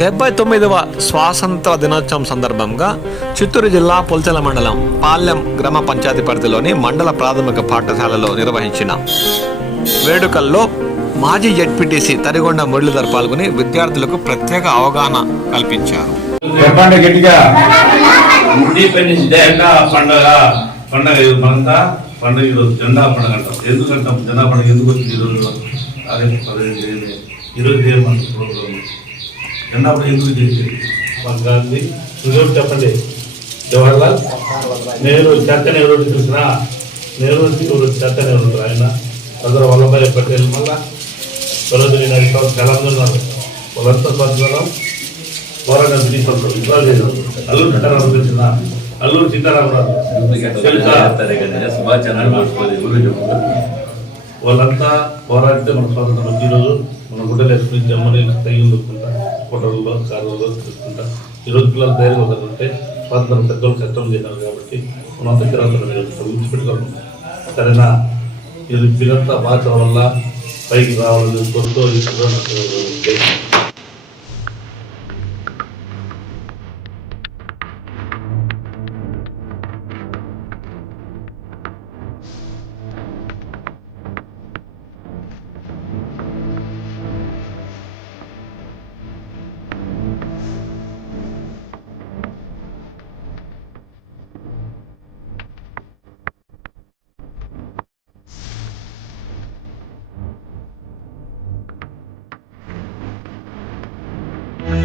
79వ స్వాతంత్ర దినోత్సవం సందర్భంగా చిత్తూరు జిల్లా పొల్చెల మండలం పాలెం గ్రామ పంచాయతీ పరిధిలోని మండల ప్రాథమిక పాఠశాలలో నిర్వహించిన వేడుకల్లో మాజీ జెడ్పీటీసీ తరిగొండ మురళీధర్ పాల్గొని విద్యార్థులకు ప్రత్యేక అవగాహన కల్పించారు. జెండా పండుగ అంటాం. ఎందుకంటాం జెండా పండుగ ఎందుకు వచ్చింది ఈరోజు జెండా పండుగ ఎందుకు చేసేది గాంధీ చెప్పండి. జవహర్లాల్ నెహ్రూ చెత్త నెహ్రూ చూసినా నెహ్రూ చెత్త నెహ్రూ ఆయన సర్దార్ వల్లభాయ్ పటేల్ మళ్ళా సరోజిని నాయుడు చాలా మంది ఉన్నారు. వాళ్ళంతా స్వాతంత్రం పోరాటం తీసుకుంటారు. అల్లూరు సీతారామరాజు తెలిసిన అల్లూరు సీతారామరాజు వాళ్ళంతా పోరాడితే మన స్వాతంత్రం ఈరోజు మన గుడ్డలు వేసుకుని జమ్మని తగిలి దొరుకుంటా హోటల్లో కారులో తీసుకుంటా ఈరోజు పిల్లలు ధైర్యం వదలంటే స్వాతంత్రం పెద్దలు కష్టం చేశారు కాబట్టి మనం అంత కిరాతలు విడిచిపెట్టుకోవడం సరేనా. ఇది పిల్లంతా భాష వల్ల పైకి రావాలని కోరుతూ